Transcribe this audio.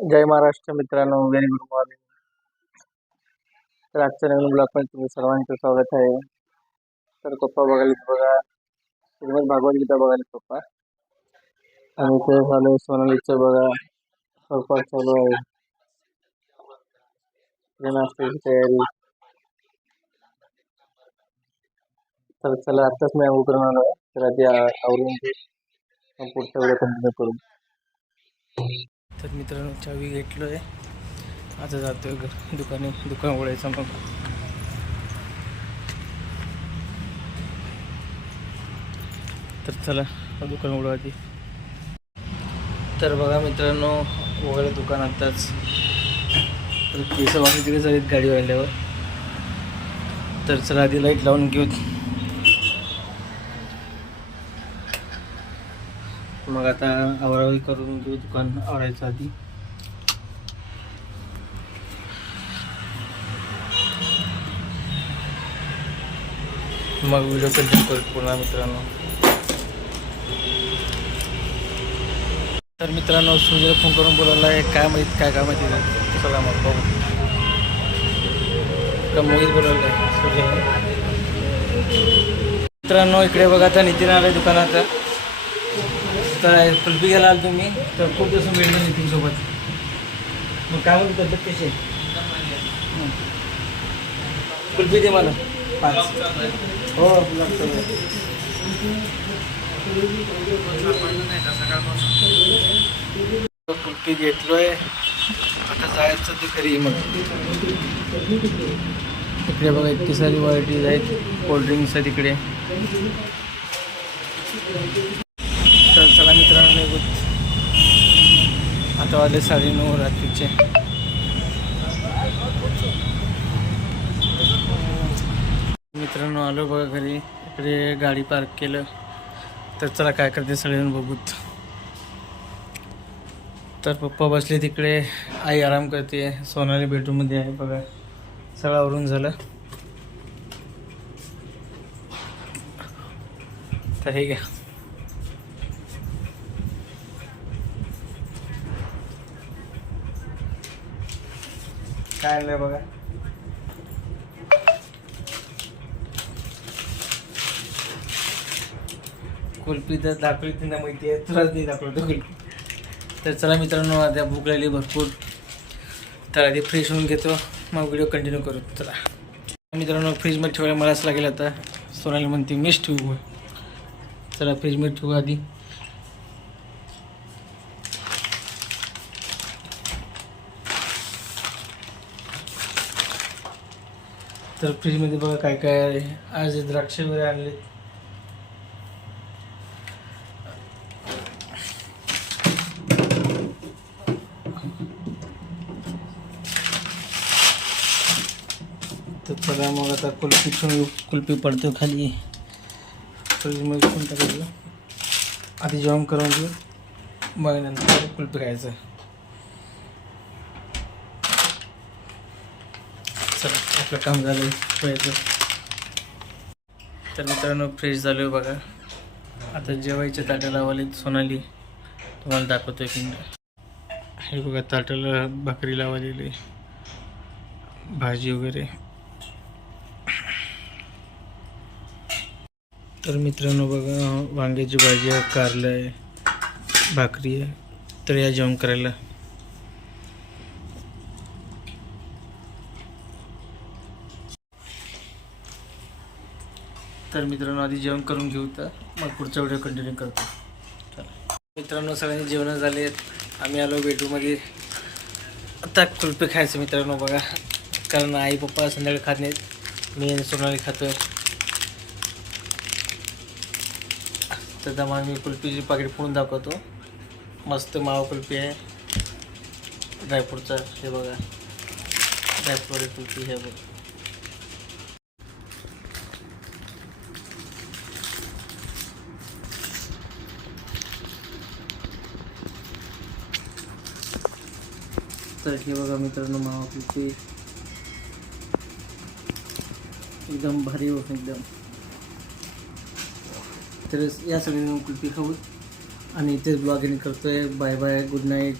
जय महाराष्ट्र मित्रांनो very good morning. तर आजच्या नवीन ब्लॉकमध्ये तुम्ही सर्वांचं स्वागत आहे. तर पप्पा बघायला बघा. श्रीमद भागवत गीता बघायला पप्पा. आणि ते झालं सोनालीचं बघा. स्वयंपाक चालू आहे. नाश्त्याची तयारी. तर चला आत्ताच मी अंघोळ करून आलो तर आधी आवरून पुढच्या वेळेला कंटिन्यू करू. तर मित्रांनो चावी आहे आता जातोय घर दुकाने दुकान उघडायचं मग. तर चला दुकान उघडू तर बघा मित्रांनो वगैरे दुकान आताच. तर केस वाजले तिकडे झालीत गाडी वाढल्यावर तर चला आधी लाइट लावून घेऊ मग आता आवरावी करून घेऊ दुकान आवरायचं आधी. मग व्हिडिओ कंटिन्यू करू पुन्हा मित्रांनो. तर मित्रांनो सुजयला फोन करून बोलावला आहे काय माहीत काय काय माहिती नाही. चला मग बघू. का मोहित बोलावलं आहे? सुजय मित्रांनो इकडे बघा आता नितीन आलं दुकानात. तर कुल्फी घ्यायला आलो तुम्ही. तर खूप दिवस भेटलो नितीन सोबत मग काय म्हणतो तब्येत कशी आहे. कुल्फी दे मला. पाच. हो लागतं. कुल्फी घेतलोय. आता जायचं ते घरी मग. इकडे बघा इतकी सारी व्हरायटीज आहेत. कोल्ड्रिंक्स आहेत इकडे. तर चला मित्रांनो निघूत आता वाजले साडेनऊ रात्रीचे. मित्रांनो आलो बघा घरी. इकडे गाडी पार्क केलं. तर चला काय करते सगळेजण बघूत. तर पप्पा बसले तिकडे. आई आराम करते. सोनाली बेडरूममध्ये आहे बघा. सगळं आवरून झालं. तर हे घ्या. काय आणलंय बघा. कुल्फी तर दाखवली त्यांना माहिती आहे तुलाच नाही दाखवलं कुल्फी. तर चला मित्रांनो आता भूक लागली भरपूर तर आधी फ्रेश होऊन घेतो. मग व्हिडिओ कंटिन्यू करू. चला. मित्रांनो फ्रीजमध्ये ठेवायला मलाच लागेल आता. सोनाली म्हणते मीच ठेवू चला फ्रीजमध्ये ठेवू आधी. तर फ्रीजमध्ये बघा काय काय आहे. आज द्राक्ष वगैरे आणले तर चला मग आता कुल्फी ठेवून कुल्फी पडतो खाली. फ्रीजमध्ये ठेवून टाकायचं. आधी जेवण करून घेऊ. मग नंतर कुल्फी खायचं चला आपलं काम झालं ठेवायचं तर मित्रांनो फ्रेश झालो आहे बघा. आता जेवायच्या ताट्या लावाले सोनाली. तुम्हाला दाखवतो एक मिनिट हे बघा ताटाला भाकरी लावलेली भाजी वगैरे. तर मित्रांनो बघा वांग्याची भाजी आहे कारलं आहे भाकरी आहे. तर या जेवण करायला. तर मित्रांनो आधी जेवण करून घेऊ तर मग पुढचा व्हिडिओ कंटिन्यू करतो. चला. मित्रांनो सगळ्यांनी जेवणं झाले. आहेत आम्ही आलो बेडरूममध्ये. आता कुल्फी खायचं मित्रांनो बघा. कारण आई पप्पा संध्याकाळी खात नाहीत. मी आणि सोनाली आहे तर दमा मी कुल्फीची पाकिट फोडून दाखवतो. मस्त मावा कुल्फी आहे. ड्रायफ्रूटचा हे बघा. ड्रायफ्रूट कुल्फी हे बघा. तर हे बघा मित्रांनो मावा एकदम भारी हो एकदम. तर या सगळ्यांना कुल्फी खाऊ आणि इथेच ब्लॉगिंग करतोय. Bye bye good night